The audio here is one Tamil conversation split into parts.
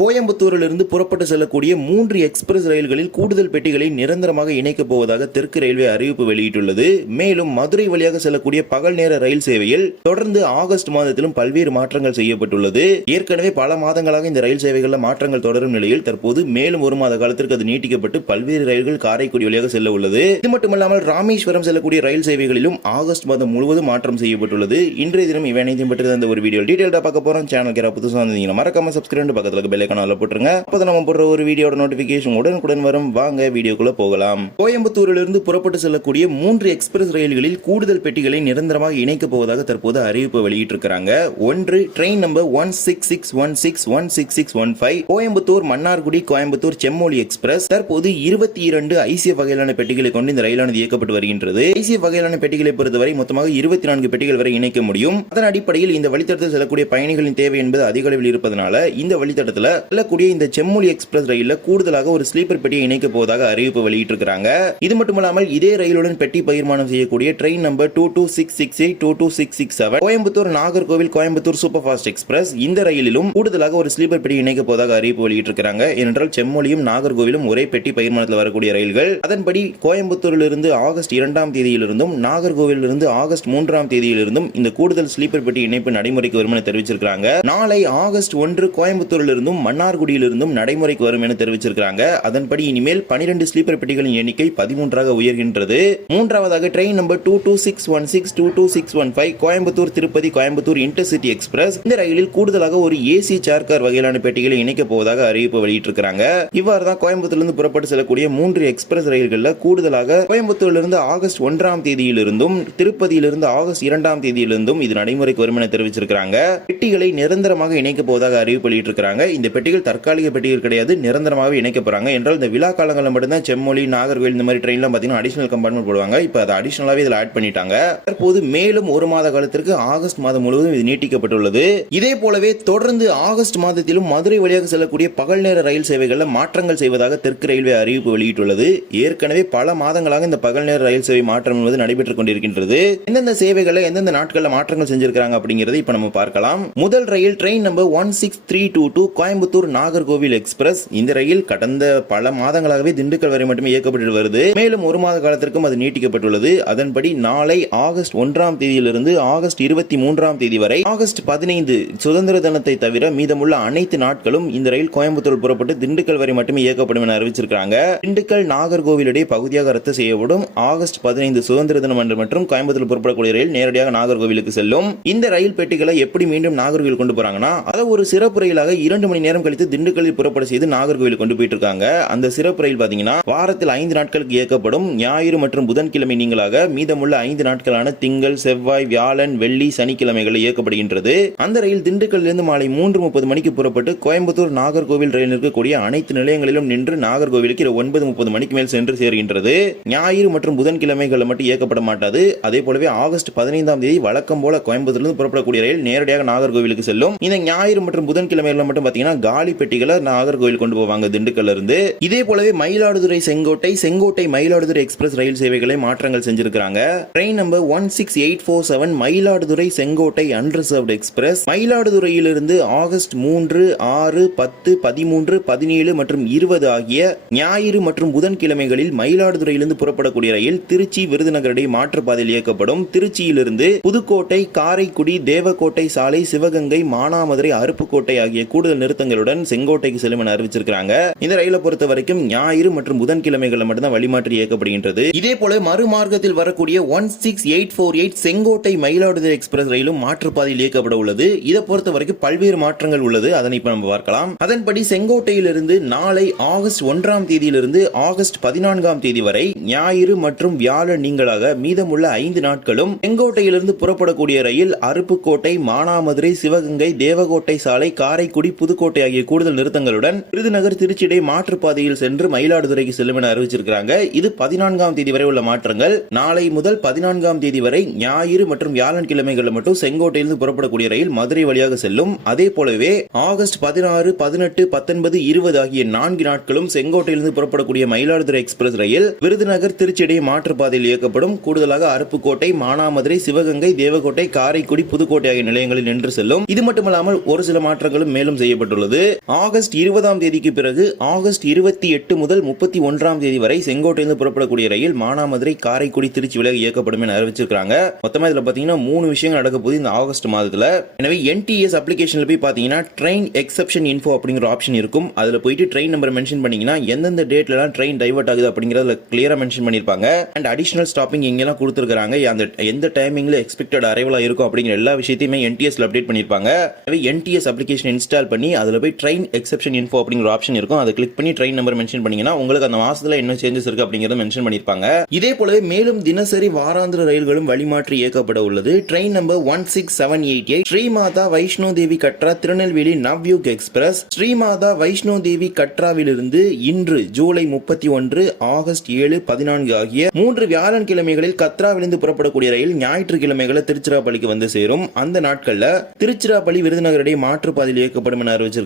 கோயம்புத்தூரிலிருந்து புறப்பட்டு செல்லக்கூடிய மூன்று எக்ஸ்பிரஸ் ரயில்களில் கூடுதல் பெட்டிகளை நிரந்தரமாக இணைக்கப் போவதாக தெற்கு ரயில்வே அறிவிப்பு வெளியிட்டுள்ளது. மேலும் மதுரை வழியாக செல்லக்கூடிய பகல் நேர ரயில் சேவையில் தொடர்ந்து ஆகஸ்ட் மாதத்திலும் பல்வேறு மாற்றங்கள் செய்யப்பட்டுள்ளது. ஏற்கனவே பல மாதங்களாக இந்த ரயில் சேவைகளில் மாற்றங்கள் தொடரும் நிலையில் தற்போது மேலும் ஒரு மாத காலத்திற்கு அது நீட்டிக்கப்பட்டு பல்வேறு ரயில்கள் காரைக்குடி வழியாக செல்ல உள்ளது. இது மட்டுமல்லாமல் ராமேஸ்வரம் செல்லக்கூடிய ரயில் சேவைகளிலும் ஆகஸ்ட் மாதம் முழுவதும் மாற்றம் செய்யப்பட்டுள்ளது. இன்றைய தினம் இவை அனைத்தையும் பற்றி அந்த ஒரு வீடியோ டீடைல்டா பார்க்க போறோம். சேனல் கேரா புதுசாக வந்தீங்கன்னா மறக்காம சப்ஸ்கிரைப் பக்கத்தில் பெல் ஐக்கான போட்டுருங்க. அப்போ நம்ம போடுற ஒரு வீடியோட நோட்டிபிகேஷன் உடனுக்குடன் வரும். வாங்க வீடியோக்குள்ள போகலாம். கோயம்புத்தூரிலிருந்து புறப்பட்டு செல்லக்கூடிய மூன்று எக்ஸ்பிரஸ் ரயில்களில் கூடுதல் பெட்டிகளை நிரந்தரமாக இணைக்கப் போவதாக தற்போது அறிவிப்பு வெளியிட்டிருக்கிறாங்க. ஒன்று train number one six six one six one six six one five Coimbatore Mannargudi Coimbatore Semmozhi express தற்போது இருபத்தி இரண்டு ஐசிஎஃப் வகையிலான பெட்டிகளை கொண்டு இந்த ரயிலானது இயக்கப்பட்டு வருகின்றது. ஐசிஎஃப் வகையிலான பெட்டிகளை பொறுத்தவரை மொத்தமாக இருபத்தி நான்கு பெட்டிகள் வரை இணைக்க முடியும். அதன் அடிப்படையில் இந்த வழித்தடத்தில் செல்லக்கூடிய பயணிகளின் தேவை என்பது அதிக அளவில் இருப்பதனால இந்த வழித்தடத்தில் செல்லக்கூடிய இந்த செம்மொழி எக்ஸ்பிரஸ் ரயிலில் கூடுதலாக ஒரு ஸ்லீப்பர் பெட்டியை இணைக்க போவதாக அறிவிப்பு வெளியிட்டிருக்கிறாங்க. இது மட்டுமல்லாமல் இதே ரயிலுடன் பெட்டி பகிர்மானம் செய்யக்கூடிய train number two two six six eight two two six six seven Coimbatore Nagercoil Coimbatore super fast express இந்த ரயிலிலும் கூடுதலாக ஒரு ஸ்லீப்பர் பெட்டி இணைக்க போவதாக அறிவிப்பு வெளியிட்டிருக்கிறாங்க. ஏனென்றால் செம்மொழியும் நாகர்கோவிலும் ஒரே பெட்டி பகிர்மானத்தில் வரக்கூடிய ரயில்கள். அதன்படி கோயம்புத்தூரிலிருந்து ஆகஸ்ட் இரண்டாம் தேதியிலிருந்தும் நாகர்கோவிலிருந்து ஆகஸ்ட் மூன்றாம் தேதியிலிருந்தும் இந்த கூடுதல் ஸ்லீப்பர் பெட்டி இணைப்பு நடைமுறைக்கு வரும் என தெரிவிச்சிருக்காங்க நாளை ஆகஸ்ட் ஒன்று கோயம்புத்தூரிலிருந்தும் மன்னார்குடியிலிருந்தும் நடைமுறைக்கு வரும் என தெரிவிச்சிருக்காங்க அதன்படி இனிமேல் பனிரெண்டு ஸ்லீப்பர் பெட்டிகளின் எண்ணிக்கை பதிமூன்றாக உயர்கின்றது. மூன்றாவதாக train number two two six one six two two six one five Coimbatore Tirupati Coimbatore intercity express இந்த ரயிலில் கூடுதலாக ஒரு ஏசி சார்கார் வகையிலான பெட்டிகளை இணைக்க போவதாக அறிவிப்பு வெளியிட்டிருக்கிறாங்க. இவ்வாறு தான் கோயம்புத்தூரிலிருந்து புறப்பட்டு செல்லக்கூடிய மூன்று எக்ஸ்பிரஸ் ரயில்களில் கூடுதலாக கோயம்புத்தூரிலிருந்து ஆகஸ்ட் ஒன்றாம் தேதியிலிருந்தும் திருப்பதியிலிருந்து ஆகஸ்ட் இரண்டாம் தேதியிலிருந்தும் இது நடைமுறைக்கு வரும் என தெரிவிச்சிருக்காங்க பெட்டிகளை நிரந்தரமாக இணைக்க போவதாக அறிவிப்பு வெளியிட்டிருக்கிறாங்க. இந்த பெட்டிகள் தற்காலிக பெட்டிகள் கிடையாது நிரந்தரமாக இணைக்க போறாங்க. என்றால் இந்த விழா காலங்களில் மட்டும்தான் செம்மொழி நாகர்கோவில் இந்த மாதிரி ட்ரெயின்லாம் பார்த்தீங்கன்னா அடிஷனல் கம்பார்ட்மெண்ட் போடுவாங்க. இப்போ அதை அடிஷனலாகவே இதில் ஆட் பண்ணிட்டாங்க. தற்போது மேலும் ஒரு மாத காலத்திற்கு ஆகஸ்ட் மாதம் முழுவதும் இது நீட்டிக்கப்பட்டுள்ளது. இதே போலவே தொடர்ந்து ஆகஸ்ட் மாதத்திலும் மதுரை வழியாக செல்லக்கூடிய பகல் நேர ரயில் சேவைகளில் மாற்றங்கள் செய்வதாக தெற்கு ரயில்வே அறிவிப்பு வெளியிட்டுள்ளது. ஏற்கனவே பல மாதங்களாக இந்த பகல் நேர ரயில் சேவை மாற்றம் என்பது நடைபெற்றுக் கொண்டிருக்கின்றது. எந்தெந்த சேவைகளை எந்தெந்த நாட்களில் மாற்றங்கள் செஞ்சிருக்கிறாங்க அப்படிங்கிறத இப்போ நம்ம பார்க்கலாம். முதல் ரயில் train number one six three two two Coimbatore Nagercoil express இந்த ரயில் கடந்த பல மாதங்களாகவே திண்டுக்கல் வரை மட்டுமே இயக்கப்பட்டு வருது. மேலும் ஒரு மாத காலத்திற்கும் அது நீட்டிக்கப்பட்டுள்ளது. அதன்படி நாளை ஆகஸ்ட் ஒன்றாம் தேதியிலிருந்து ஆகஸ்ட் இருபத்தி மூன்றாம் தேதி வரை ஆகஸ்ட் பதினைந்து சுதந்திர தினத்தை தவிர மீதமுள்ள அனைத்து நாட்களும் இந்த ரயில் கோயம்புத்தூர் புறப்பட்டு திண்டுக்கல் வரை மட்டுமே இயக்கப்படும் என அறிவிச்சிருக்காங்க திண்டுக்கல் நாகர்கோவிலுடைய பகுதியாக ரத்து செய்யப்படும். ஆகஸ்ட் பதினைந்து சுதந்திர தினம் அன்று மற்றும் கோயம்புத்தூர் புறப்படக்கூடிய ரயில் நேரடியாக நாகர்கோவிலுக்கு செல்லும். இந்த ரயில் பெட்டிகளை எப்படி மீண்டும் நாகர்கோவில் கொண்டு போறாங்கன்னா அதை ஒரு சிறப்பு ரயிலாக இரண்டு மணி நேரம் கழித்து திண்டுக்கல்லில் புறப்பட செய்து நாகர்கோவில் கொண்டு போயிட்டு இருக்காங்க அந்த சிறப்பு ரயில் பாத்தீங்கன்னா வாரத்தில் ஐந்து நாட்களுக்கு இயக்கப்படும் ஞாயிறு மற்றும் புதன்கிழமை நீங்களாக மீதமுள்ள ஐந்து நாட்களான திங்கள் செவ்வாய் வியாழன் வெள்ளி சனிக்கிழமைகளில் இயக்கப்படுகின்றது. அந்த ரயில் திண்டுக்கல்லிருந்து மாலை மூன்று முப்பது மணிக்கு புறப்பட்டு கோயம்புத்தூர் நாகர்கோவில் ரயில் இருக்கக்கூடிய அனைத்து நிலையங்களிலும் நின்று நாகர்கோவிலுக்கு இரவு ஒன்பது முப்பது மணிக்கு மேல் சென்று சேர்கின்றது. ஞாயிறு மற்றும் புதன்கிழமைகளில் மட்டும் இயக்கப்பட மாட்டாது. அதே போலவே ஆகஸ்ட் பதினைந்தாம் தேதி வழக்கம் போல கோயம்புத்தூரிலிருந்து புறப்படக்கூடிய ரயில் நேரடியாக நாகர்கோவிலுக்கு செல்லும். இந்த ஞாயிறு மற்றும் புதன்கிழமைகளில் மட்டும் பார்த்தீங்கன்னா காலி பெட்டிகளை நாகர்கோவில் கொண்டு போவாங்க திண்டுக்கல்ல இருந்து. இதே போலவே மயிலாடுதுறை செங்கோட்டை செங்கோட்டை மயிலாடுதுறை எக்ஸ்பிரஸ் ரயில் சேவைகளை மாற்றங்கள் செஞ்சிருக்காங்க train number one six eight four seven Mayiladuthurai Sengottai unreserved express. மயிலாடுதுறையிலிருந்து August மூன்று ஆறு பத்து பதிமூன்று பதினேழு மற்றும் இருபது ஆகிய ஞாயிறு மற்றும் புதன்கிழமைகளில் மயிலாடுதுறையிலிருந்து புறப்படக்கூடிய ரயில் திருச்சி விருதுநகரிடையே மாற்றுப்பாதையில் இயக்கப்படும். திருச்சியிலிருந்து புதுக்கோட்டை காரைக்குடி தேவக்கோட்டை சாலை சிவகங்கை மானாமதுரை அருப்புக்கோட்டை ஆகிய கூடுதல் நிறுத்தங்களுடன் செங்கோட்டைக்கு செல்லும் என அறிவிச்சிருக்காங்க இந்த ரயிலை பொறுத்த வரைக்கும் ஞாயிறு மற்றும் புதன்கிழமைகளில் மட்டும்தான் வழிமாற்றி இயக்கப்படுகின்றது. இதே போல மறுமார்க்கத்தில் வரக்கூடிய one six eight four eight Sengottai Mayiladuthurai express ரயிலும் மாற்றுப்பாதையில் இயக்கப்பட உள்ளது. இதை பொறுத்த வரைக்கும் பல்வேறு மாற்றங்கள் உள்ளது. அதனை இப்ப நம்ம பார்க்கலாம். அதன்படி செங்கோட்டையிலிருந்து நாளை ஆகஸ்ட் ஒன்றாம் தேதியிலிருந்து ஆகஸ்ட் பதினான்காம் தேதி வரை ஞாயிறு மற்றும் வியாழன் நீங்களாக மீதமுள்ள ஐந்து நாட்களும் செங்கோட்டையிலிருந்து புறப்படக்கூடிய ரயில் அருப்புக்கோட்டை மானாமதுரை சிவகங்கை தேவகோட்டை சாலை காரைக்குடி புதுக்கோட்டை ஆகிய கூடுதல் நிறுத்தங்களுடன் விருதுநகர் திருச்சி மாற்றுப்பாதையில் சென்று மயிலாடுதுறைக்கு செல்லும் என அறிவிச்சிருக்கிறாங்க. இது பதினான்காம் தேதி வரை உள்ள மாற்றங்கள். நாளை முதல் பதினான்காம் தேதி வரை ஞாயிறு மற்றும் வியாழன் கிழமைகளில் மட்டும் செங்கோட்டையிலிருந்து புறப்படக்கூடிய ரயில் மதுரை வழியாக செல்லும். அதே போலவே ஆகஸ்ட் பதினாறு பதினெட்டு பத்தொன்பது இருபது ஆகிய நான்கு நாட்களும் செங்கோட்டையிலிருந்து புறப்படக்கூடிய மயிலாடுதுறை எக்ஸ்பிரஸ் ரயில் விருதுநகர் திருச்சி மாற்றுப்பாதையில் இயக்கப்படும். கூடுதலாக அருப்புக்கோட்டை மானாமதுரை சிவகங்கை தேவகோட்டை காரைக்குடி புதுக்கோட்டை ஆகிய நிலையங்களில் நின்று செல்லும். இது மட்டுமல்லாமல் ஒரு சில மாற்றங்களும் மேலும் செய்யப்பட்டுள்ளது. அறிவிக்கப்பட்டுள்ளது ஆகஸ்ட் இருபதாம் தேதிக்கு பிறகு ஆகஸ்ட் இருபத்தி எட்டு முதல் முப்பத்தி ஒன்றாம் தேதி வரை செங்கோட்டையிலிருந்து புறப்படக்கூடிய ரயில் மானாமதுரை காரைக்குடி திருச்சி விலக இயக்கப்படும் என அறிவிச்சிருக்காங்க மொத்தமா இதுல பாத்தீங்கன்னா மூணு விஷயங்கள் நடக்க போகுது இந்த ஆகஸ்ட் மாதத்துல. எனவே என்டிஎஸ் அப்ளிகேஷன்ல போய் பாத்தீங்கன்னா ட்ரெயின் எக்ஸப்ஷன் இன்ஃபோ அப்படிங்கிற ஆப்ஷன் இருக்கும். அதுல போயிட்டு ட்ரெயின் நம்பர் மென்ஷன் பண்ணீங்கன்னா எந்தெந்த டேட்லலாம் ட்ரெயின் டைவர்ட் ஆகுது அப்படிங்கறதுல கிளியரா மென்ஷன் பண்ணிருப்பாங்க. அண்ட் அடிஷனல் ஸ்டாப்பிங் எங்கெல்லாம் கொடுத்துருக்காங்க அந்த எந்த டைமிங்ல எக்ஸ்பெக்டட் அரைவலா இருக்கும் அப்படிங்கிற எல்லா விஷயத்தையுமே என்டிஎஸ்ல அப்டேட் பண்ணிருப்பாங்க. எனவே என்டிஎஸ் அப்ளிகேஷன் இன்ஸ்டால் பண்ணி அதில் போய் ட்ரெயின் எக்ஸப்ஷன் இன்ஃபோ அப்படிங்கிற ஆப்ஷன் இருக்கும். அதை கிளிக் பண்ணி ட்ரெயின் நம்பர் மென்ஷன் பண்ணீங்கன்னா உங்களுக்கு அந்த மாசத்துல என்ன சேஞ்சஸ் இருக்கு அப்படிங்கிறத மென்ஷன் பண்ணியிருப்பாங்க இதே போலவே மேலும் தினசரி வாராந்திர ரயில்களும் வழிமாற்றி இயக்கப்பட உள்ளது. Train number one six seven eight eight Shrimata Vaishno Devi Katra Tirunelveli Navyug express Shrimata Vaishno Devi கட்ராவிலிருந்து இன்று ஜூலை முப்பத்தி ஒன்று ஆகஸ்ட் ஏழு பதினான்கு ஆகிய மூன்று வியாழன் கிழமைகளில் கத்ராவிலிருந்து புறப்படக்கூடிய ரயில் ஞாயிற்றுக்கிழமைகளை திருச்சிராப்பள்ளிக்கு வந்து சேரும். அந்த நாட்கள்ல திருச்சிராப்பள்ளி விருதுநகரிடையே மாற்றுப்பாதையில் இயக்கப்படும் என அறிவிச்சிருக்காங்க.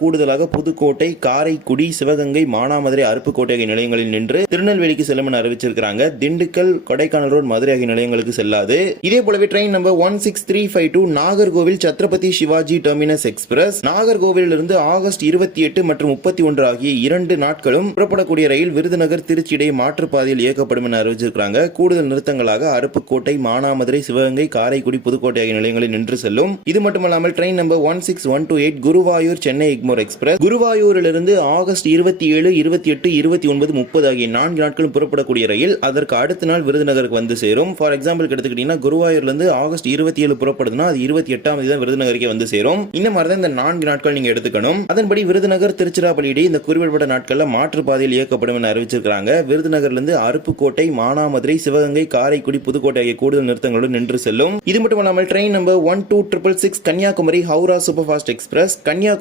கூடுதலாக புதுக்கோட்டை காரைக்குடி சிவகங்கை மானாமதுரை அருப்புக்கோட்டை ஆகிய நிலையங்களில் நின்று திருநெல்வேலிக்கு செல்லும் என அறிவிச்சிருக்கிறாங்க. திண்டுக்கல் கொடைக்கானல் ரோடு மதுரை ஆகிய நிலையங்களுக்கு செல்லாது. இதே போலவே train number one six three five two Nagercoil Chhatrapati Shivaji terminus express நாகர்கோவிலிருந்து August இருபத்தி எட்டு மற்றும் முப்பத்தி ஒன்று ஆகிய இரண்டு நாட்களும் புறப்படக்கூடிய ரயில் விருதுநகர் திருச்சி இடையே மாற்றுப்பாதையில் இயக்கப்படும் என அறிவிச்சிருக்கிறாங்க. கூடுதல் நிறுத்தங்களாக அருப்புக்கோட்டை மானாமதுரை சிவகங்கை காரைக்குடி புதுக்கோட்டை ஆகிய நிலையங்களில் நின்று செல்லும். இது மட்டுமல்லாமல் train number one six one two eight Guruvayur Chennai Egmore express குருவாயூரிலிருந்து August இருபத்தி ஏழு இருபத்தி எட்டு இருபத்தி ஒன்பது முப்பது ஆகிய நான்கு நாட்களும் புறப்படக்கூடிய ரயில் அதற்கு அடுத்த நாள் விருதுநகருக்கு வந்து சேரும். ஃபார் எக்ஸாம்பிள் எடுத்துக்கிட்டீங்கன்னா குருவாயூர்ல இருந்து ஆகஸ்ட் இருபத்தி ஏழு புறப்படுதுன்னா அது இருபத்தி எட்டாம் தேதி தான் விருதுநகருக்கு வந்து சேரும். இந்த மாதிரி தான் இந்த நான்கு நாட்கள் நீங்க எடுத்துக்கணும். அதன்படி விருதுநகர் திருச்சிராப்பள்ளி இடையே இந்த குறிப்பிடப்பட்ட நாட்களில் மாற்றுப்பாதையில் இயக்கப்படும் என அறிவிச்சிருக்காங்க விருதுநகர்ல இருந்து அருப்புக்கோட்டை மானாமதுரை சிவகங்கை காரைக்குடி புதுக்கோட்டை ஆகிய கூடுதல் நிறுத்தங்களுடன் நின்று செல்லும். இது மட்டுமல்லாமல் train number one two triple six Kanyakumari Howrah super fast express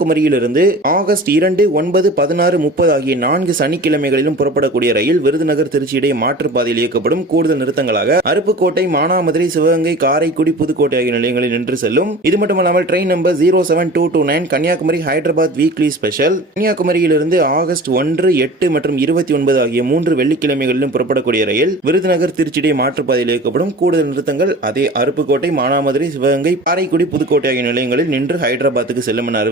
கன்னியாகுமரியிலிருந்து August இரண்டு ஒன்பது பதினாறு முப்பது ஆகிய நான்கு சனிக்கிழமைகளிலும் புறப்படக்கூடிய ரயில் விருதுநகர் திருச்சி இடையே மாற்றுப்பாதையில் இயக்கப்படும் கூடுதல் நிறுத்தங்களாக அருப்புக்கோட்டை மானாமதுரை சிவகங்கை காரைக்குடி புதுக்கோட்டை ஆகிய நிலையங்களில் நின்று செல்லும். இது மட்டுமல்லாமல் train number zero seven two two nine Kanyakumari Hyderabad weekly special. கன்னியாகுமரியிலிருந்து August ஒன்று எட்டு மற்றும் இருபத்தி ஒன்பது ஆகிய மூன்று வெள்ளிக்கிழமைகளிலும் புறப்படக்கூடிய ரயில் விருதுநகர் திருச்சி இடையே மாற்றுப்பாதையில் இயக்கப்படும் கூடுதல் நிறுத்தங்கள். அதே அருப்புக்கோட்டை மானாமதுரை சிவகங்கை காரைக்குடி புதுக்கோட்டை ஆகிய நிலையங்களில் நின்று ஹைதராபாத்துக்கு செல்லும் என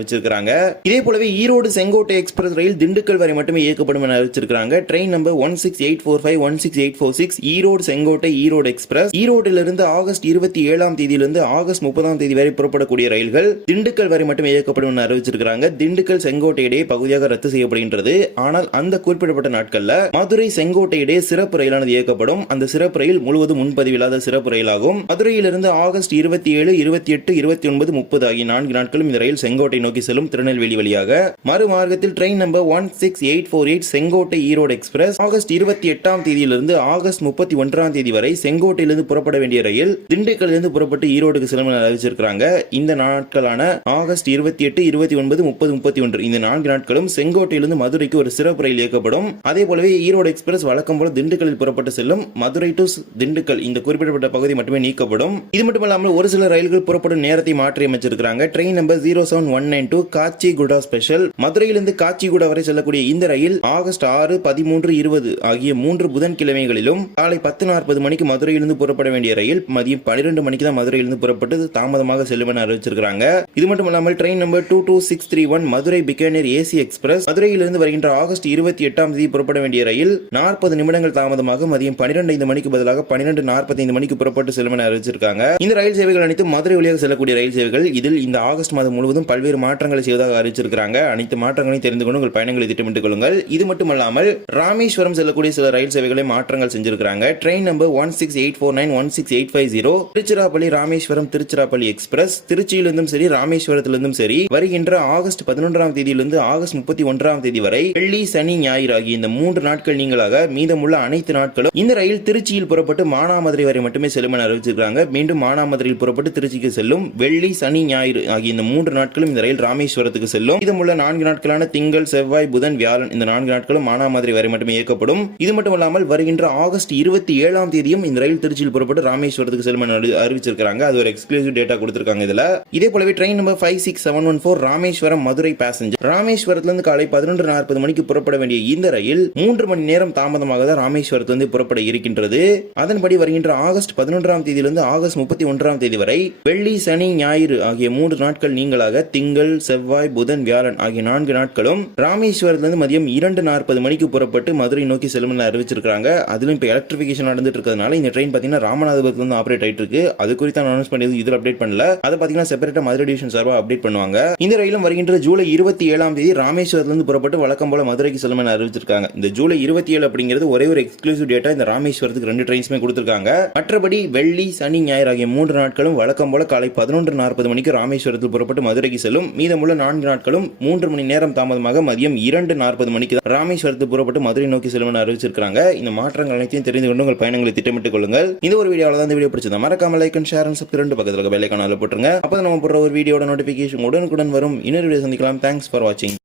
அறிவிச்சிருக்காங்க இதே போலவே ஈரோடு செங்கோட்டை எக்ஸ்பிரஸ் ரயில் திண்டுக்கல் வரை மட்டுமே இயக்கப்படும் என அறிவிச்சிருக்காங்க train number one six eight four five one six eight four six Erode Sengottai Erode express. ஈரோட்டிலிருந்து August இருபத்தி ஏழாம் தேதியிலிருந்து ஆகஸ்ட் முப்பதாம் தேதி வரை புறப்படக்கூடிய ரயில்கள் திண்டுக்கல் வரை மட்டுமே இயக்கப்படும் என அறிவிச்சிருக்காங்க திண்டுக்கல் செங்கோட்டை இடையே பகுதியாக ரத்து செய்யப்படுகின்றது. ஆனால் அந்த குறிப்பிடப்பட்ட நாட்கள்ல மதுரை செங்கோட்டை இடையே சிறப்பு ரயிலானது இயக்கப்படும். அந்த சிறப்பு ரயில் முழுவதும் முன்பதிவில்லாத சிறப்பு ரயிலாகும். மதுரையிலிருந்து ஆகஸ்ட் இருபத்தி ஏழு இருபத்தி எட்டு இருபத்தி ஒன்பது முப்பது ஆகிய நான்கு நாட்களும் இந்த ரயில் செங்கோட்டை நோக்கி செல்லும் திருநெல்வேலி வழியாக மறுமார்க்கத்தில் train number one six eight four eight Sengottai Erode express August இருபத்தி எட்டாம் தேதியிலிருந்து ஆகஸ்ட் முப்பத்தி ஒன்றாம் தேதி வரை செங்கோட்டையிலிருந்து புறப்பட வேண்டிய ரயில் திண்டுக்கல்லிருந்து புறப்பட்டு ஈரோடுக்கு செல்லும் அறிவிச்சிருக்கிறாங்க. இந்த நாட்களான ஆகஸ்ட் இருபத்தி எட்டு இருபத்தி ஒன்பது முப்பது முப்பத்தி ஒன்று இந்த நான்கு நாட்களும் செங்கோட்டையிலிருந்து மதுரைக்கு ஒரு சிறப்பு ரயில் இயக்கப்படும். அதே போலவே ஈரோடு எக்ஸ்பிரஸ் வழக்கம் போல திண்டுக்கல்லில் புறப்பட்டு செல்லும் மதுரை டு திண்டுக்கல் இந்த குறிப்பிடப்பட்ட பகுதி மட்டுமே நீக்கப்படும். இது மட்டுமல்லாமல் ஒரு சில ரயில்கள் புறப்படும் நேரத்தை மாற்றி அமைச்சிருக்கிறாங்க train number zero seven one nine two Kacheguda special மதுரையிலிருந்து காச்சிகுடா வரை செல்லக்கூடிய இந்த ரயில் ஆகஸ்ட் ஆறு பதிமூன்று இருபது ஆகிய மூன்று புதன்கிழமைகளிலும் காலை பத்து நாற்பது மணிக்கு மதுரையிலிருந்து புறப்பட வேண்டிய ரயில் மதியம் பன்னிரண்டு மணிக்கு தான் மதுரையிலிருந்து புறப்பட்டு தாமதமாக செல்லும் என அறிவிச்சிருக்காங்க இது மட்டும் இல்லாமல் train number two two six three one Madurai Bikaner AC express மதுரையிலிருந்து வருகின்ற ஆகஸ்ட் இருபத்தி எட்டாம் தேதி புறப்பட வேண்டிய ரயில் நாற்பது நிமிடங்கள் தாமதமாக மதியம் பன்னிரெண்டு ஐந்து மணிக்கு பதிலாக பன்னிரண்டு நாற்பத்தைந்து மணிக்கு புறப்பட்டு செல்லும் என அறிவிச்சிருக்காங்க. இந்த ரயில் சேவைகள் அனைத்து மதுரை வழியாக செல்லக்கூடிய ரயில் சேவைகள். இதில் இந்த ஆகஸ்ட் மாதம் முழுவதும் பல்வேறு மாற்றங்களை செய்வதாக அறிவிச்சிருக்கிறாங்க. அனைத்து மாற்றங்களையும் தெரிந்து கொண்டு உங்கள் பயணங்களை திட்டமிட்டுக் கொள்ளுங்கள். இது மட்டுமல்லாமல் ராமேஸ்வரம் செல்லக்கூடிய சில ரயில் சேவைகளை மாற்றங்கள் செஞ்சிருக்காங்க train number one six eight four nine one six eight five zero Tiruchirappalli Rameswaram Tiruchirappalli express திருச்சியிலிருந்தும் சரி ராமேஸ்வரத்திலிருந்தும் சரி வருகின்ற ஆகஸ்ட் பதினொன்றாம் தேதியிலிருந்து ஆகஸ்ட் முப்பத்தி ஒன்றாம் தேதி வரை வெள்ளி சனி ஞாயிறு ஆகிய இந்த மூன்று நாட்கள் நீங்களாக மீதமுள்ள அனைத்து நாட்களும் இந்த ரயில் திருச்சியில் புறப்பட்டு மானாமதுரை வரை மட்டுமே செல்லும் என அறிவிச்சிருக்காங்க மீண்டும் மானாமதுரையில் புறப்பட்டு திருச்சிக்கு செல்லும் வெள்ளி சனி ஞாயிறு ஆகிய இந்த மூன்று நாட்களும் இந்த ரயில் ராமேஸ்வரத்துக்கு செல்லும். இதுமுள்ள நான்கு நாட்களான திங்கள் செவ்வாய் புதன் வியாழன் இந்த நான்கு நாட்களும் மானாமதுரை வரை மட்டுமே இயக்கப்படும். இது மட்டுமல்லாமல் வருகின்ற ஆகஸ்ட் இருபத்தி ஏழாம் தேதியும் இந்த ரயில் திருச்சியில் புறப்பட்டு ராமேஸ்வரத்துக்கு செல்லும் அறிவிச்சிருக்காங்க அது ஒரு எக்ஸ்க்ளூசிவ் டேட்டா கொடுத்திருக்காங்க இதுல. இதே போலவே train number five six seven one four Rameswaram Madurai passenger ராமேஸ்வரத்திலிருந்து காலை பதினொன்று நாற்பது மணிக்கு புறப்பட வேண்டிய இந்த ரயில் மூன்று மணி நேரம் தாமதமாக தான் ராமேஸ்வரத்திலிருந்து புறப்பட இருக்கின்றது. அதன்படி வருகின்ற ஆகஸ்ட் பதினொன்றாம் தேதியிலிருந்து ஆகஸ்ட் முப்பத்தி ஒன்றாம் தேதி வரை வெள்ளி சனி ஞாயிறு ஆகிய மூன்று நாட்கள் நீங்களாக திங்கள் செவ்வாய் செவ்வாய் புதன் வியாழன் ஆகிய நான்கு நாட்களும் ராமேஸ்வரத்திலிருந்து மதியம் இரண்டு நாற்பது மணிக்கு புறப்பட்டு மதுரை நோக்கி செல்லும் என அறிவிச்சிருக்காங்க அதிலும் இப்போ எலக்ட்ரிஃபிகேஷன் நடந்துட்டு இருக்கிறதுனால இந்த ட்ரெயின் பார்த்தீங்கன்னா ராமநாதபுரத்துல இருந்து ஆப்ரேட் ஆயிட்டு இருக்கு அது குறித்து அனௌன்ஸ் பண்ணி இதில் அப்டேட் பண்ணல. அதை பார்த்தீங்கன்னா செப்பரேட்டா மதுரை டிவிஷன் சார்பாக அப்டேட் பண்ணுவாங்க. இந்த ரயிலும் வருகின்ற ஜூலை இருபத்தி ஏழாம் தேதி ராமேஸ்வரத்திலிருந்து புறப்பட்டு வழக்கம் போல மதுரைக்கு செல்லும் என அறிவிச்சிருக்காங்க. இந்த ஜூலை இருபத்தி ஏழு அப்படிங்கிறது ஒரே ஒரு எக்ஸ்க்ளூசிவ் டேட்டா இந்த ராமேஸ்வரத்துக்கு ரெண்டு ட்ரெயின்ஸுமே கொடுத்துருக்காங்க. மற்றபடி வெள்ளி சனி ஞாயிறு ஆகிய மூன்று நாட்களும் வழக்கம் போல காலை பதினொன்று நாற்பது மணிக்கு ராமேஸ்வரத்தில் புறப்பட்டு மதுரைக்கு செல்லும். மீதமுள்ள நான்கு நாட்களும் மூன்று மணி நேரம் தாமதமாக மதியம் இரண்டு நாற்பது மணிக்கு தான் ராமேஸ்வரத்தில் புறப்பட்டு மதுரை நோக்கி செல்லும் என அறிவிச்சிருக்காங்க இந்த மாற்றங்கள் அனைத்தையும் தெரிந்து கொண்டு உங்கள் பயணங்களை திட்டமிட்டுக் கொள்ளுங்கள். இந்த ஒரு வீடியோவில் தான் இந்த வீடியோ பிடிச்சது மறக்காம like and share and subscribe பக்கத்தில் பெல்லைக்கான போட்டுருங்க. அப்போ நம்ம போடுற ஒரு வீடியோட நோட்டிஃபிகேஷன் உடனுக்குடன் வரும். இன்னொரு வீடியோ சந்திக்கலாம். தேங்க்ஸ் ஃபார் வாட்சிங்